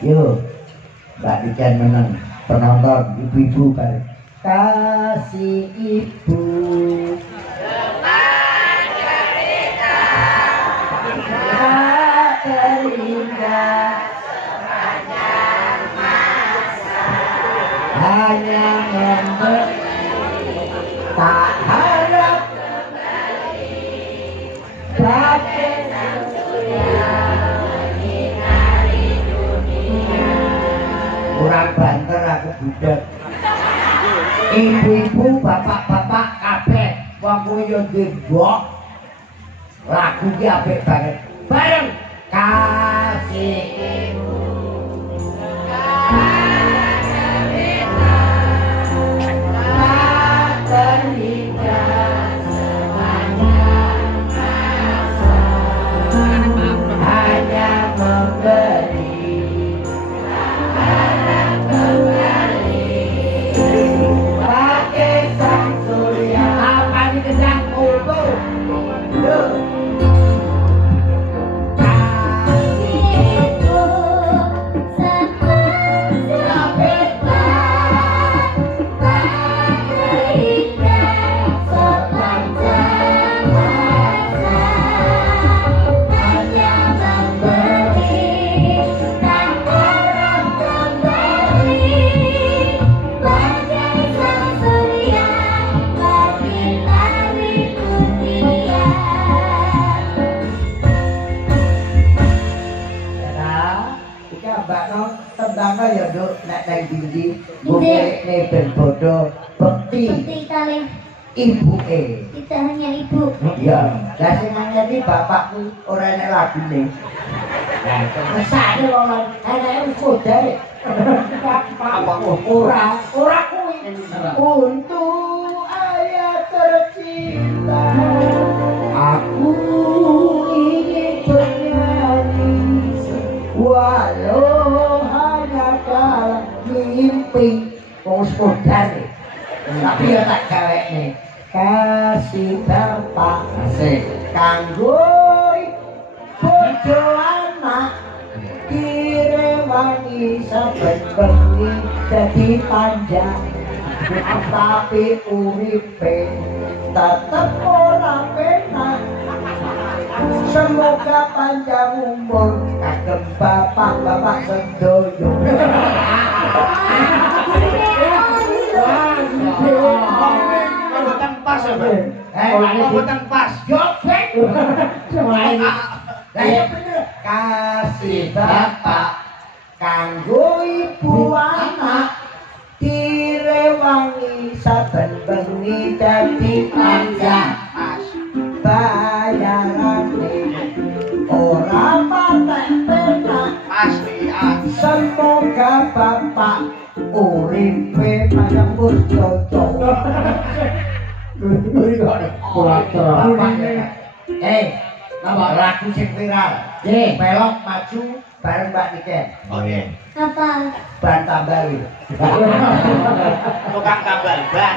Yo, Mbak Diken menang penonton ibu-ibu bareng. Kasih ibu. Tak terindah sepanjang masa. Hanya memberi, tak harap kembali. Bagai sang surya menyinari dunia. Kurang banter aku budak. Ibu-ibu, bapak-bapak kabeh wong kuwi yo ndembok. Lagu ki apik banget. Bareng kasih ibu. Tak terindah sepanjang masa. Hanya memberi, harap kembali. Pakai sang surya. Apa ini kedang utuh? Tembangnya ya duk, nek nang dindi bukene ben bodo bekti kalih ibuke. Kita hanya ibu. Iya, lah sing nyanyi bapakku ora enek lagune. Lah, mesake wong eneke wis kodhe. Apa ora kuwi. Untuk ayah tercinta, aku ingin bernyanyi walau mimpi kodar tapi ya tak gawekne kasih bapak asik kanggo bojo anak direwangi saben bengi dadi panjang tapi uripe tetep ora penak. Semoga panjang umur kagem bapak-bapak sedoyo. Mboten pas ya, Pak. Mboten pas. Jobek. Lah bener. Kasih bapak kanggo ibu anak direwangi saben bengi dadi panjang. Bayarane ora patek penak. Semoga bapak uripe panjang umur jojo. Nama lagu sing viral. Belok maju bareng Mbak Niken. Oke. Apa? Ban tambal. Tukang tambal ban.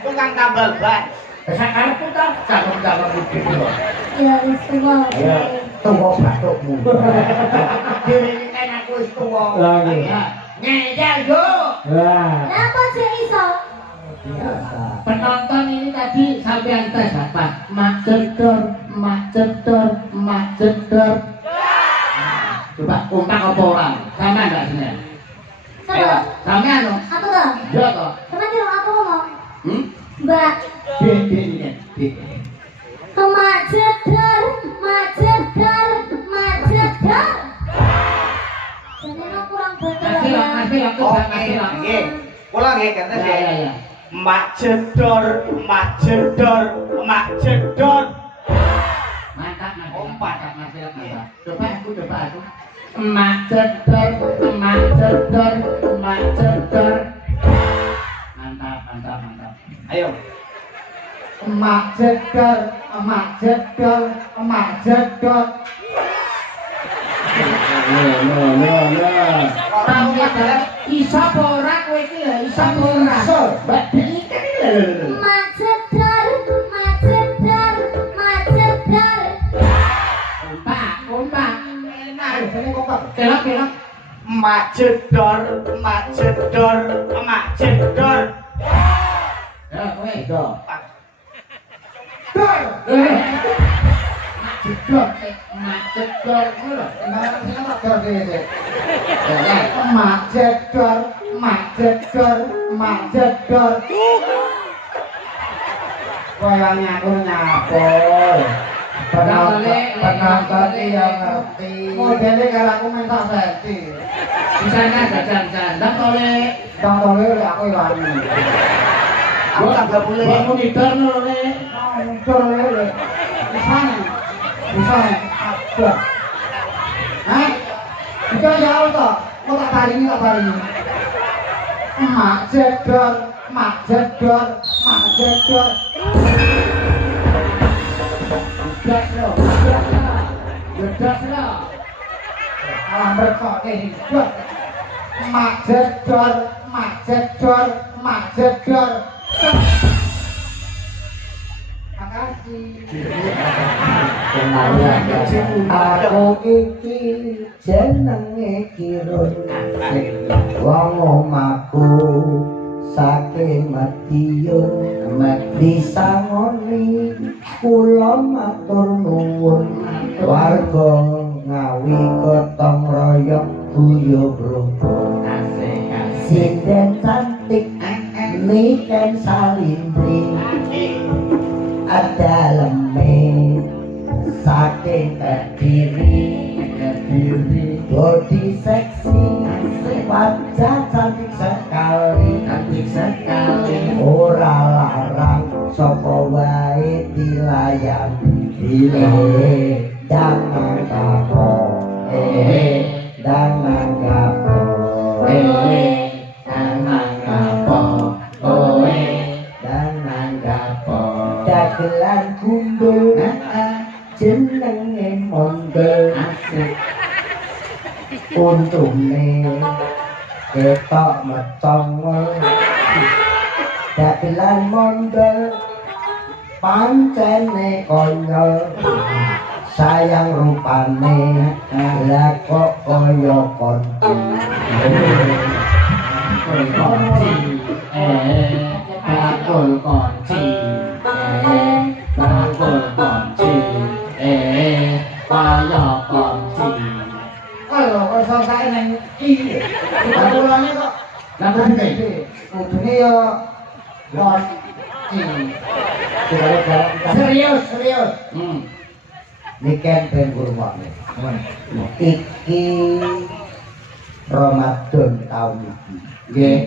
Tukang tambal ban. Sekarang kita calon-calon itu. Ya, semua. Ya, tua batukmu. Diri kan aku wis tua. Ngejal yo. Kenapa sih iso? Biasa. Penonton ini tadi sampai tes apa? Mak jedor, mak jedor, mak jedor. Coba kompak apa orang? Sama enggak sini? Sama. Sama anu? Aku toh. Yo toh. Sama dulu aku ngomong. B Mbak. ini. Mak jedor, mak jedor, mak jedor. Jadi lo kurang betul ya. Oke. Ulang ya kata Ya, saya. ya. Mak jedor, mak jedor, mak jedor. Mantap, Ompat. mantap. Coba aku. Mak jedor, mak jedor, mak jedor. Mantap. Ayo. Emak jedor, emak jedor, emak jedor. Tapi adalah isa ora kowe iki ya, isa ora. Mbak Deni kan iki. Mak jedor, mak jedor, mak jedor. Kompak. Nah, ini kompak. Kelok. mak jedor, mak jedor, mak jedor. Ya, kowe do. Dor. Jedor, mak jedor ngono. Nah, sing tak dor dhewe. Ya, Mak jedor, mak jedor, mak jedor. Koyane aku nyapa. Penonton yang ngerti. Modele karo aku minta senti. bisanya dadan jandang tole. Tole aku wani. Aku tak boleh. Wong monitor lho le. Tole. Bisane. Bisane. Ada. Hah? Itu jauh toh. Kok tak baringi tak baringi. Mak jedor, mak jedor, mak jedor. Gas lo. Gas lo. Alam berkok hidup. Mak jedor, mak jedor, mak jedor. Makasih. Aku iki jenenge Kirun. Wong omahku saking Madiun. Bisa ngoni kula matur nuwun. Warga Ngawi gotong royong guyub rukun. Sinden cantik niken salindri. Ada leme saking Kediri. Bodi seksi wajah cantik sekali. Ora larang sapa wae dilayani. Jangan kapok, jangan kapok, jangan kapok, jangan kapok. Dagelan kumbul, jenenge mondel. Untune ketok metongol. Dagelan mondel, pancene konyol. Sayang rupane lah kok kaya konci. Kunci, bakul kunci, bakul kunci, kaya kunci. Ayo kok selesai nang iki. Ulane kok Lampu gede. kudune yo kunci. Serius, serius. Niken ben kurwane. Iki Ramadan tahun iki. Nggih.